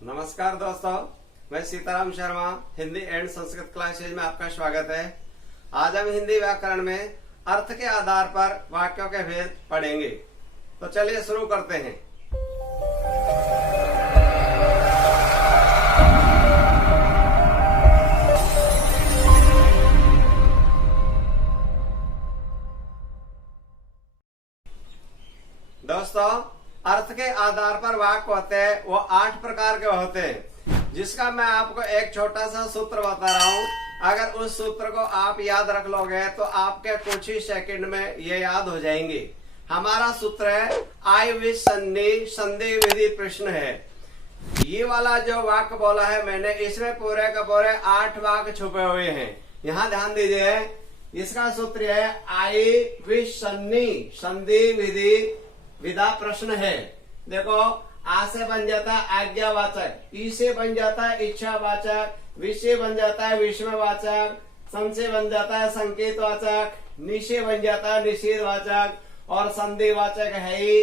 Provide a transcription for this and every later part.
नमस्कार दोस्तों, मैं सीताराम शर्मा हिंदी एंड संस्कृत क्लासेज में आपका स्वागत है। आज हम हिंदी व्याकरण में अर्थ के आधार पर वाक्यों के भेद पढ़ेंगे। तो चलिए शुरू करते हैं। दोस्तों, अर्थ के आधार पर वाक्य होते हैं वो 8 प्रकार के होते हैं, जिसका मैं आपको एक छोटा सा सूत्र बता रहा हूँ। अगर उस सूत्र को आप याद रख लोगे तो आपके कुछ ही सेकंड में ये याद हो जाएंगे। हमारा सूत्र है आई विश संधि संधि विधि प्रश्न है। ये वाला जो वाक्य बोला है मैंने, इसमें पूरे का पूरे 8 वाक्य छुपे हुए हैं। यहाँ ध्यान दीजिए, इसका सूत्र है आई विश संधि संधि विधि विधा प्रश्न है। देखो, आ से बन जाता है आज्ञावाचक, ई से बन जाता है इच्छावाचक, वि से बन जाता है विस्मयवाचक, सं से बन जाता है संकेतवाचक, नि से बन जाता है निषेधवाचक, और संधिवाचक है ही,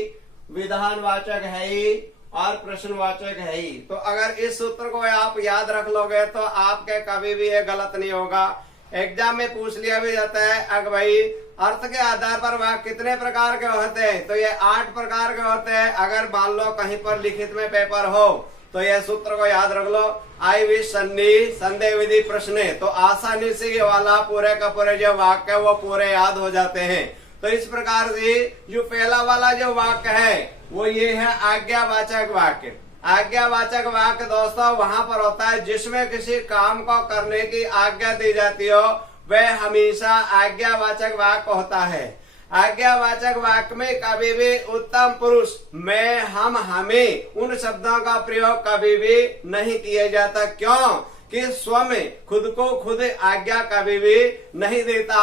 विधानवाचक है ही, और प्रश्नवाचक है ही। तो अगर इस सूत्र को आप याद रख लोगे तो आपके कभी भी ये गलत नहीं होगा। एग्जाम में पूछ लिया भी जाता है अगर भाई अर्थ के आधार पर वाक्य कितने प्रकार के होते हैं, तो ये 8 प्रकार के होते हैं। अगर मान लो कहीं पर लिखित में पेपर हो तो ये सूत्र को याद रख लो, आई विश संधि संधि विधि प्रश्न। तो आसानी से ये वाला पूरे का पूरे जो वाक्य है वो पूरे याद हो जाते हैं। तो इस प्रकार से जो पहला वाला जो वाक्य है वो ये है आज्ञावाचक वाक्य। आज्ञावाचक वाक्य दोस्तों वहां पर होता है जिसमें किसी काम को करने की आज्ञा दी जाती हो, वह हमेशा आज्ञावाचक वाक्य होता है। आज्ञावाचक वाक्य में कभी भी उत्तम पुरुष मैं, हम, हमें उन शब्दों का प्रयोग कभी भी नहीं किया जाता। क्यों? कि स्वयं खुद को खुद आज्ञा कभी भी नहीं देता।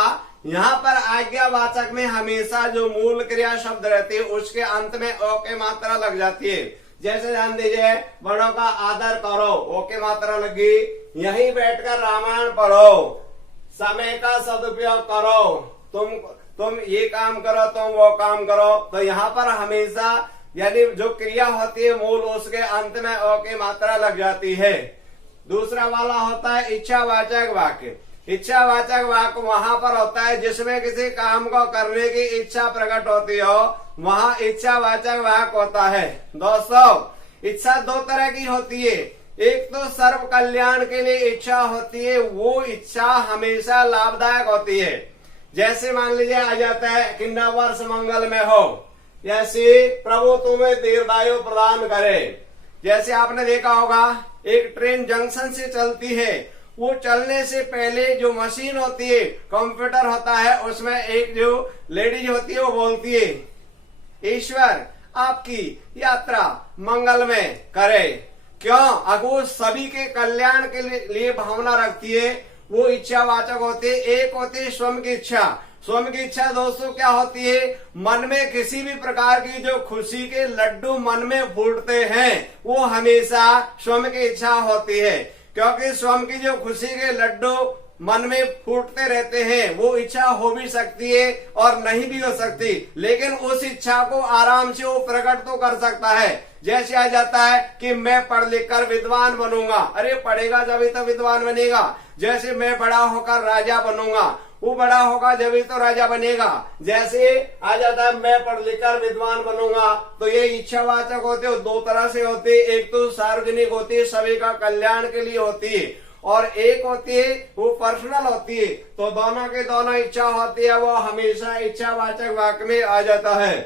यहाँ पर आज्ञावाचक में हमेशा जो मूल क्रिया शब्द रहती है उसके अंत में ओ की मात्रा लग जाती है। जैसे ध्यान दीजिए, बड़ों का आदर करो, ओ की मात्रा लगी। यहीं बैठकर रामायण पढ़ो, समय का सदुपयोग करो, तुम ये काम करो, तुम वो काम करो। तो यहाँ पर हमेशा यानी जो क्रिया होती है मूल, उसके अंत में ओ की मात्रा लग जाती है। दूसरा वाला होता है इच्छावाचक वाक्य। इच्छावाचक वाक्य वहां पर होता है जिसमें किसी काम को करने की इच्छा प्रकट होती हो, वहां इच्छावाचक वाक्य होता है। दोस्तों, इच्छा 2 तरह की होती है। एक तो सर्व कल्याण के लिए इच्छा होती है, वो इच्छा हमेशा लाभदायक होती है। जैसे मान लीजिए आ जाता है कि नववर्ष मंगल में हो, जैसे प्रभु तुम्हें दीर्घायु प्रदान करे। जैसे आपने देखा होगा एक ट्रेन जंक्शन से चलती है, वो चलने से पहले जो मशीन होती है, कंप्यूटर होता है, उसमें एक जो लेडीज होती है वो बोलती है ईश्वर आपकी यात्रा मंगल में करे। क्यों? अगर वो सभी के कल्याण के लिए भावना रखती है, वो इच्छावाचक होती है। एक होती है स्वयं की इच्छा। स्वयं की इच्छा दोस्तों क्या होती है? मन में किसी भी प्रकार की जो खुशी के लड्डू मन में फूटते हैं वो हमेशा स्वयं की इच्छा होती है। क्योंकि स्वयं की जो खुशी के लड्डू मन में फूटते रहते हैं, वो इच्छा हो भी सकती है और नहीं भी हो सकती, लेकिन उस इच्छा को आराम से वो प्रकट तो कर सकता है। जैसे आ जाता है कि मैं पढ़ लिख कर विद्वान बनूंगा, अरे पढ़ेगा जब तो विद्वान बनेगा। जैसे मैं बड़ा होकर राजा बनूंगा, वो बड़ा होगा जब तो राजा बनेगा। जैसे आ जाता है मैं पढ़ लिख कर विद्वान बनूंगा, तो ये इच्छावाचक होते हो 2 तरह से होती है। एक तो सार्वजनिक होती है, सभी का कल्याण के लिए होती है, और एक होती है वो पर्सनल होती है। तो दोनों के दोनों इच्छा होती है, वो हमेशा इच्छावाचक वाक्य में आ जाता है।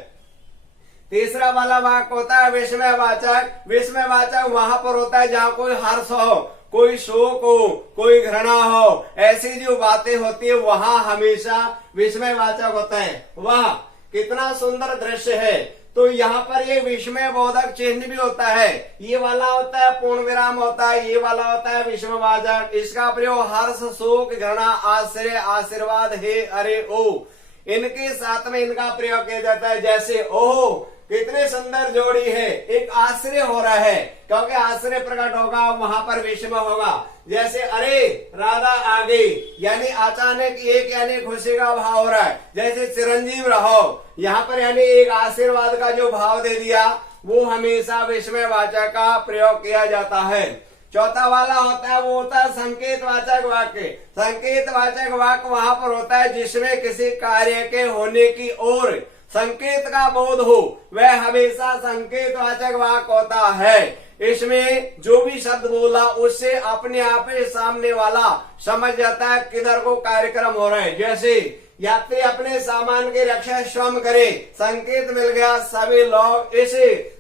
तीसरा वाला वाक्य होता है विस्मयवाचक। विस्मयवाचक वहां पर होता है जहाँ कोई हर्ष हो, कोई शोक हो, कोई घृणा हो, ऐसी जो बातें होती है वहां हमेशा विस्मयवाचक होता है। वाह कितना सुंदर दृश्य है, तो यहाँ पर ये विस्मय बोधक चिन्ह भी होता है। ये वाला होता है पूर्ण विराम होता है, ये वाला होता है विस्मयवाचक। इसका प्रयोग हर्ष, शोक, घृणा, आश्चर्य, आशीर्वाद, हे, अरे, ओ, इनके साथ में इनका प्रयोग किया जाता है। जैसे ओह कितनी सुंदर जोड़ी है, एक आश्चर्य हो रहा है, क्योंकि आश्चर्य प्रकट होगा वहां पर विस्मय होगा। जैसे अरे राधा आ गई, यानी अचानक एक यानी खुशी का भाव हो रहा है। जैसे चिरंजीव रहो, यहाँ पर यानी एक आशीर्वाद का जो भाव दे दिया, वो हमेशा विस्मयवाचक का प्रयोग किया जाता है। चौथा वाला होता है, वो होता है संकेतवाचक वाक्य। संकेतवाचक वाक्य वहां पर होता है जिसमें किसी कार्य के होने की ओर संकेत का बोध हो, वह हमेशा संकेतवाचक वाक्य होता है। इसमें जो भी शब्द बोला उससे अपने आप ही सामने वाला समझ जाता है किधर को कार्यक्रम हो रहा है। जैसे यात्री अपने सामान की रक्षा स्वयं करे, संकेत मिल गया, सभी लोग इस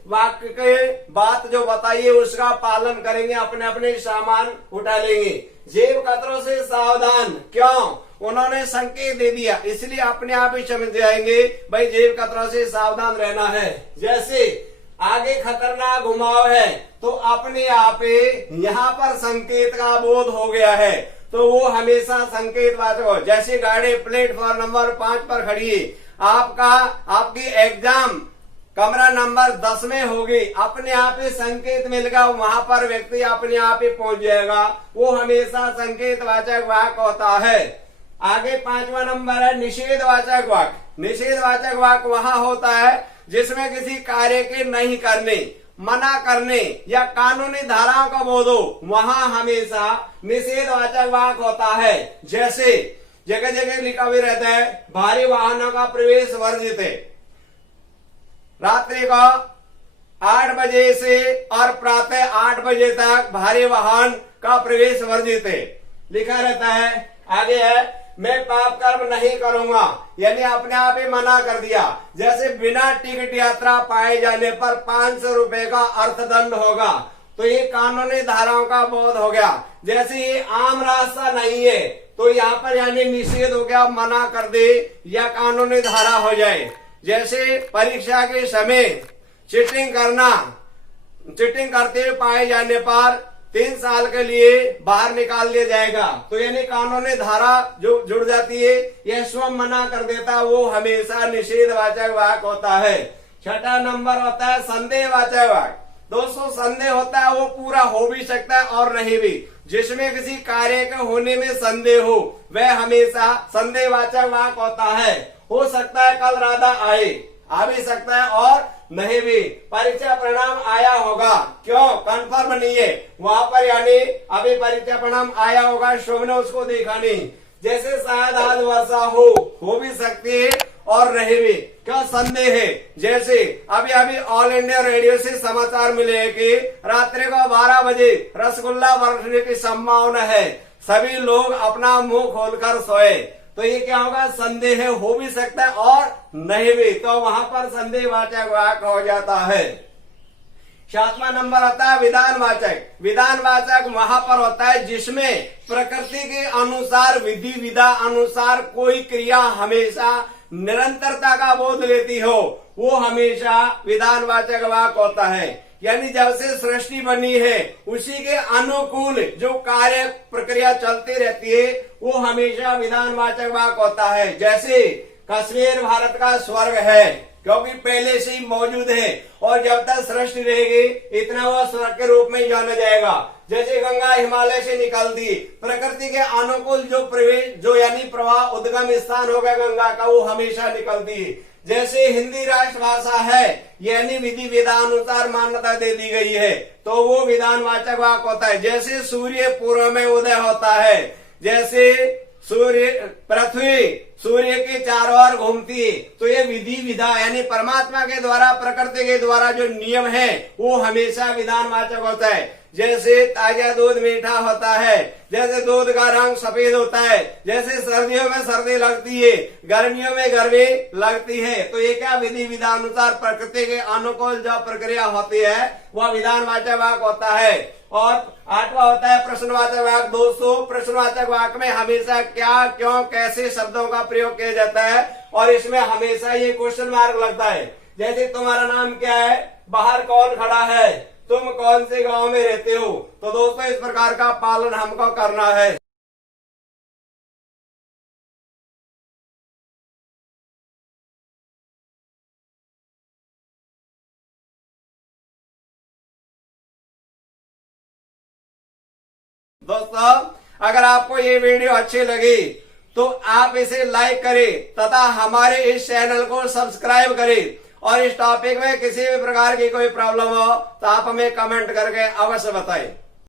वाक्य के बात जो बताइए उसका पालन करेंगे, अपने अपने सामान उठा लेंगे। जेब कतरों से सावधान, क्यों? उन्होंने संकेत दे दिया, इसलिए अपने आप ही समझ जाएंगे भाई जेब कतरों से सावधान रहना है। जैसे आगे खतरनाक घुमाव है, तो अपने आप ही यहाँ पर संकेत का बोध हो गया है, तो वो हमेशा संकेतवाचक हो। जैसे गाड़ी प्लेटफॉर्म नंबर 5 पर खड़ी है, आपकी एग्जाम कमरा नंबर 10 में होगी, अपने आप ही संकेत मिलेगा, वहां पर व्यक्ति अपने आप ही पहुंच जाएगा, वो हमेशा संकेतवाचक वाक्य होता है। आगे 5वां नंबर है निषेधवाचक वाक्य। निषेधवाचक वाक्य वहां होता है जिसमें किसी कार्य के नहीं करने, मना करने या कानूनी धाराओं का बोध हो, वहां हमेशा निषेधवाचक वाक्य होता है। जैसे जगह जगह लिखा भी रहता है भारी वाहनों का प्रवेश वर्जित है, रात्रि को 8 बजे से और प्रातः 8 बजे तक भारी वाहन का प्रवेश वर्जित है, लिखा रहता है। आगे है मैं पाप कर्म नहीं करूंगा, यानी अपने आप ही मना कर दिया। जैसे बिना टिकट यात्रा पाए जाने पर 500 रुपए का अर्थदंड होगा, तो ये कानूनी धाराओं का बोध हो गया। जैसे ये आम रास्ता नहीं है, तो यहाँ पर यानी निषेध हो गया, मना कर दे या कानूनी धारा हो जाए। जैसे परीक्षा के समय चीटिंग करते पाए जाने पर 3 साल के लिए बाहर निकाल दिया जाएगा, तो यानी कानूनी धारा जो जुड़ जाती है, यह स्वयं मना कर देता, वो हमेशा निषेधवाचक वाक्य होता है। 6वां नंबर होता है संदेहवाचक वाक्य। दोस्तों संदेह होता है, वो पूरा हो भी सकता है और नहीं भी, जिसमें किसी कार्य के होने में संदेह हो, वह हमेशा संदेहवाचक वाक्य होता है। हो सकता है कल राधा आए, आ भी सकता है और नहीं भी। परीक्षा परिणाम आया होगा, क्यों? कंफर्म नहीं है, वहां पर यानी अभी परीक्षा परिणाम आया होगा, शुभ ने उसको देखा नहीं। जैसे शायद आज वर्षा हो भी सकती है और नहीं भी, क्यों? संदेह है। जैसे अभी ऑल इंडिया रेडियो से समाचार मिले कि रात्रि को 12 बजे रसगुल्ला बरसने की संभावना है, सभी लोग अपना मुंह खोलकर सोए, तो ये क्या होगा? संदेह हो भी सकता है और नहीं भी, तो वहां पर संदेहवाचक वाक्य हो जाता है। 7वां नंबर आता है विधानवाचक। विधानवाचक वहां पर होता है जिसमें प्रकृति के अनुसार, विधि विधा अनुसार कोई क्रिया हमेशा निरंतरता का बोध लेती हो, वो हमेशा विधानवाचक वाक्य होता है। यानी जब से सृष्टि बनी है उसी के अनुकूल जो कार्य प्रक्रिया चलती रहती है, वो हमेशा विधानवाचक वाक्य होता है। जैसे कश्मीर भारत का स्वर्ग है, क्योंकि पहले से ही मौजूद है और जब तक सृष्टि रहेगी इतना वह स्वर्ग के रूप में जाना जाएगा। जैसे गंगा हिमालय से निकलती, प्रकृति के अनुकूल जो प्रवेश जो यानी प्रवाह उद्गम स्थान होगा गंगा का, वो हमेशा निकलती है। जैसे हिंदी राष्ट्रभाषा है, यानी विधि विधानुसार मान्यता दे दी गई है, तो वो विधानवाचक वाक्य होता है। जैसे सूर्य पूर्व में उदय होता है, जैसे पृथ्वी सूर्य के चारों ओर घूमती है, तो ये विधि विधा यानी परमात्मा के द्वारा, प्रकृति के द्वारा जो नियम है, वो हमेशा विधानवाचक होता है। जैसे ताजा दूध मीठा होता है, जैसे दूध का रंग सफेद होता है, जैसे सर्दियों में सर्दी लगती है, गर्मियों में गर्मी लगती है, तो ये क्या? विधि विधानुसार प्रकृति के अनुकूल जो प्रक्रिया होती है, वह विधानवाचक वाक्य होता है। और 8वां होता है प्रश्नवाचक वाक्य। दोस्तों प्रश्नवाचक वाक्य में हमेशा क्या, क्यों, कैसे शब्दों का प्रयोग किया जाता है और इसमें हमेशा ये क्वेश्चन मार्क लगता है। जैसे तुम्हारा नाम क्या है, बाहर कौन खड़ा है, तुम कौन से गांव में रहते हो, तो दोस्तों इस प्रकार का पालन हमको करना है। दोस्तों अगर आपको ये वीडियो अच्छी लगी तो आप इसे लाइक करें तथा हमारे इस चैनल को सब्सक्राइब करें और इस टॉपिक में किसी भी प्रकार की कोई प्रॉब्लम हो तो आप हमें कमेंट करके अवश्य बताएं।